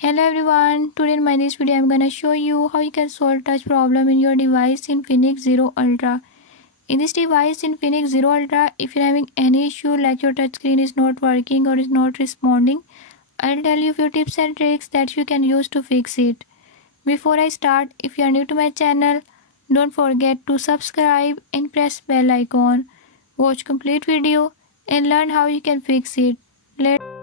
Hello everyone, today in my this video I'm gonna show you how you can solve touch problem in your device Infinix Zero Ultra. In this device Infinix Zero Ultra, if you're having any issue like your touch screen is not working or is not responding, I'll tell you few tips and tricks that you can use to fix it. Before I start, if you are new to my channel, don't forget to subscribe and press bell icon. Watch complete video and learn how you can fix it. Let's